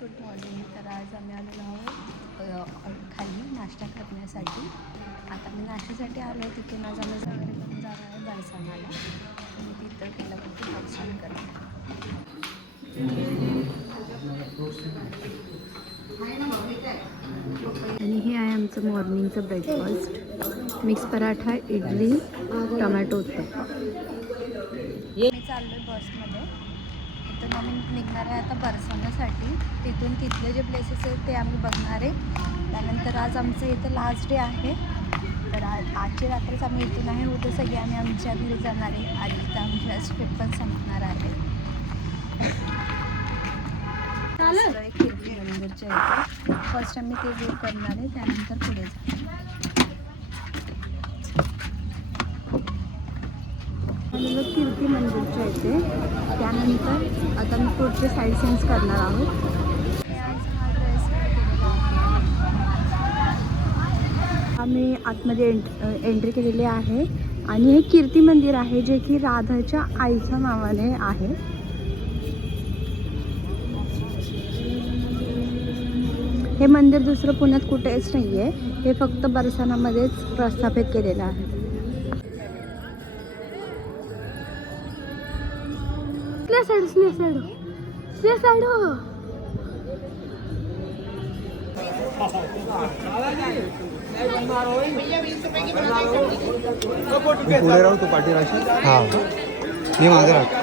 Good morning. तर आज आम्ही आलेलो आहोत खाली नाश्ता करण्यासाठी. आता मी नाश्त्यासाठी आलो तिथून आज आम्ही वगैरे करून जाणार आहे बरसाणाला. मी तिथं गेल्यावरती दर्शन करणार. आणि हे आहे आमचं मॉर्निंगचं breakfast. Mix paratha, idli, tomato uttapam. मी चाललो आहे बसमध्ये. इथून आम्ही निघणार आहे आता बरसाण्यासाठी. तिथून तिथले जे प्लेसेस आहेत ते आम्ही बघणार आहे. त्यानंतर आज आमचं इथं लास्ट डे आहे. तर आजची रात्रच आम्ही इथून आहे. उद्या सगळे आम्ही आमच्या घरी जाणार आहे. आधी तर आमची ट्रिप पण संपणार आहे. कीर्ती मंदिरच्या इथे फर्स्ट आम्ही ते व्ह्यू करणार आहे, त्यानंतर पुढे जाणार. कीर्ती मंदिरच्या इथे त्यानंतर आता मी पुढचे साईड सीन्स करणार आहोत. आम्ही आतमध्ये एंट्री केलेली आहे आणि हे कीर्ती मंदिर आहे जे की राधाच्या आईच्या नावाने आहे. हे मंदिर दुसरं पुण्यात कुठेच नाही आहे. हे फक्त बरसाणामध्येच प्रस्थापित केलेलं आहे. पुढे राहू तू पाठी राहशील. हा मी मागे राहतो.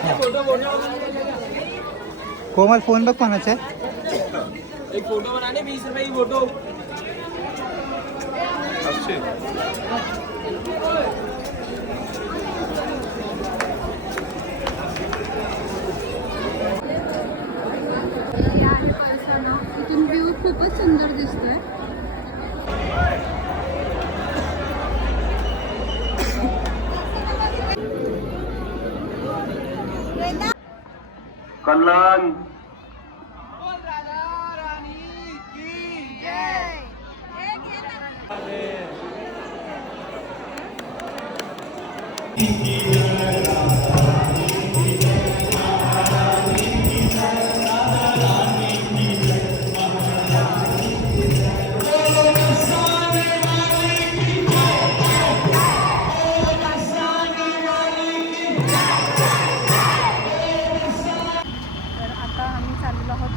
कोमल फोन बघ कोणाचा आहे. एक फोटो बनाने 20 रुपए की फोटो. इथून व्ह्यू खूपच सुंदर दिसतोय. कल्याण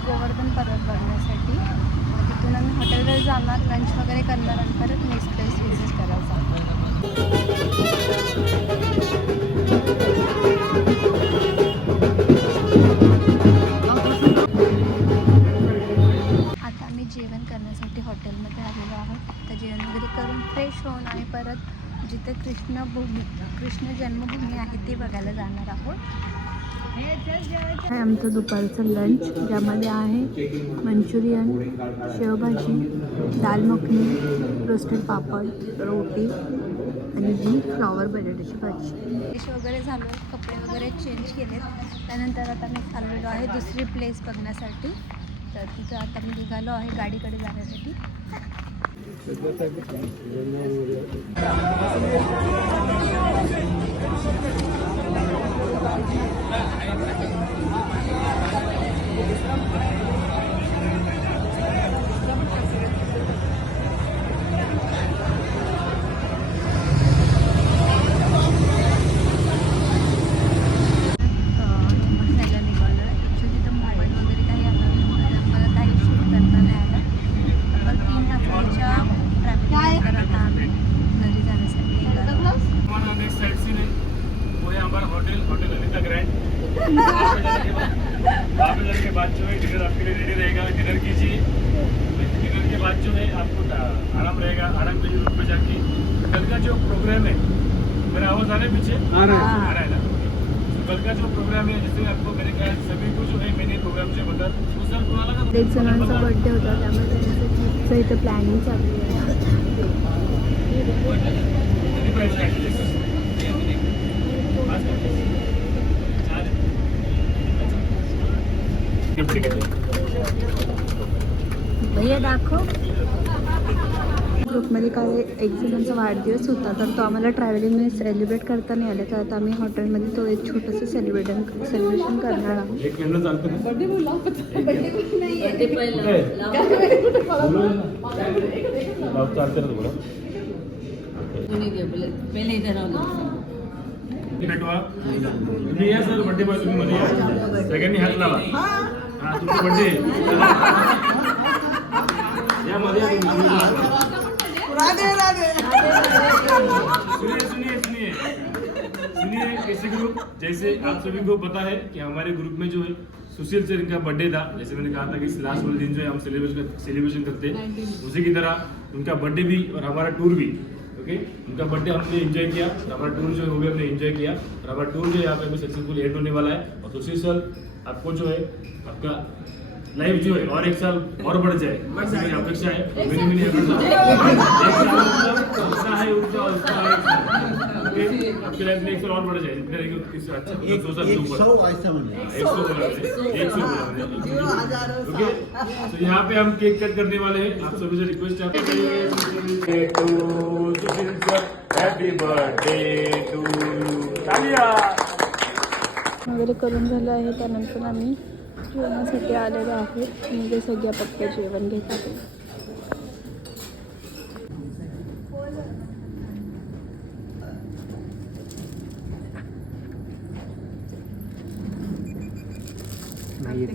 गोवर्धन पर्वत बघण्यासाठी. तिथून आम्ही हॉटेलवर जाणार, लंच वगैरे करणार आणि परत नेक्स्ट प्लेस विजिट करायचा. आता आम्ही जेवण करण्यासाठी हॉटेलमध्ये आलेलो आहोत. तर जेवण वगैरे करून फ्रेश होऊन आणि परत जिथे कृष्ण जन्मभूमी आहे ती बघायला जाणार आहोत. हे आमचं दुपारचं लंच, ज्यामध्ये आहे मंचुरियन, शेवभाजी, दाल मखनी, रोस्टेड पापड, रोटी आणि ही फ्लॉवर बटाट्याची भाजी. फ्रेश वगैरे झालो, कपडे वगैरे चेंज केलेत. त्यानंतर आता मी चाललेलो आहे दुसरी प्लेस बघण्यासाठी. तर तिथं आता मी निघालो आहे गाडीकडे जाण्यासाठी. के बाद जो है डिनर आपके लिए रेडी रहेगा. डिनर कीजिए. डिनर के बाद जो है आपको आराम रहेगा. आराम के लिए रूम पे जाके कल का जो प्रोग्राम है, मेरा आवाज आ रहा है पीछे आ रहा है ना. तो कल का जो प्रोग्राम है, जैसे आपको मेरे ख्याल सभी को जो है मैंने प्रोग्राम से बता तो सर कोणाला का एक जणांचा बर्थडे होता, त्यामुळे त्यांचं ट्रिपचं इथं प्लॅनिंग चालू आहे. भैया दाखव. ग्रुपमध्ये काल एक जणांचा वाढदिवस होता, तर तो आम्हाला ट्रॅव्हलिंगने सेलिब्रेट करता नाही आला, तर आता आम्ही हॉटेलमध्ये तो एक छोटंसं सेलिब्रेशन करणार आहोत. एक मिनिट चालतं ना? चालतं ना तुम्हाला? भेटवा. तुम्ही या सर, बड्डे बॉय तुम्ही मध्ये या. सगळ्यांनी हात लावा. हा तुमचा बड्डे या मध्ये या तुम्ही. सुनिए कैसे ग्रुप, जैसे आप सभी को पता है कि हमारे ग्रुप में जो है सुशील सर इनका बर्थडे था, जैसे मैंने कहा था कि लास्ट वाले दिन जो है हम सेलिब्रेशन करते हैं, उसी की तरह उनका बर्थडे भी और हमारा टूर भी. ओके, उनका बर्थडे हमने एंजॉय किया, हमारा टूर जो है वो भी हमने एंजॉय किया, और हमारा टूर जो है यहाँ पे अभी सक्सेसफुल एंड होने वाला है. और सुशील सर आपको जो है आपका लाइफ जो है और एक साल और बढ़ जाए, ऐसी मेरी अपेक्षा है. मेरी जितना है आपके लाइफ में एक साल और बढ़ जाए, जितने रहेंगे उससे अच्छा, 2 साल से ऊपर. 100 ओके. तो यहाँ पे हम केक कट करने वाले हैं. आप सभी से रिक्वेस्ट है, हैप्पी बर्थडे टू यू. तालिया वगैरे करून झालं आहे. त्यानंतर आम्ही जेवणासाठी आलेलो आहोत. म्हणजे सगळ्या पप्पा जेवण घेत आहेत. नाही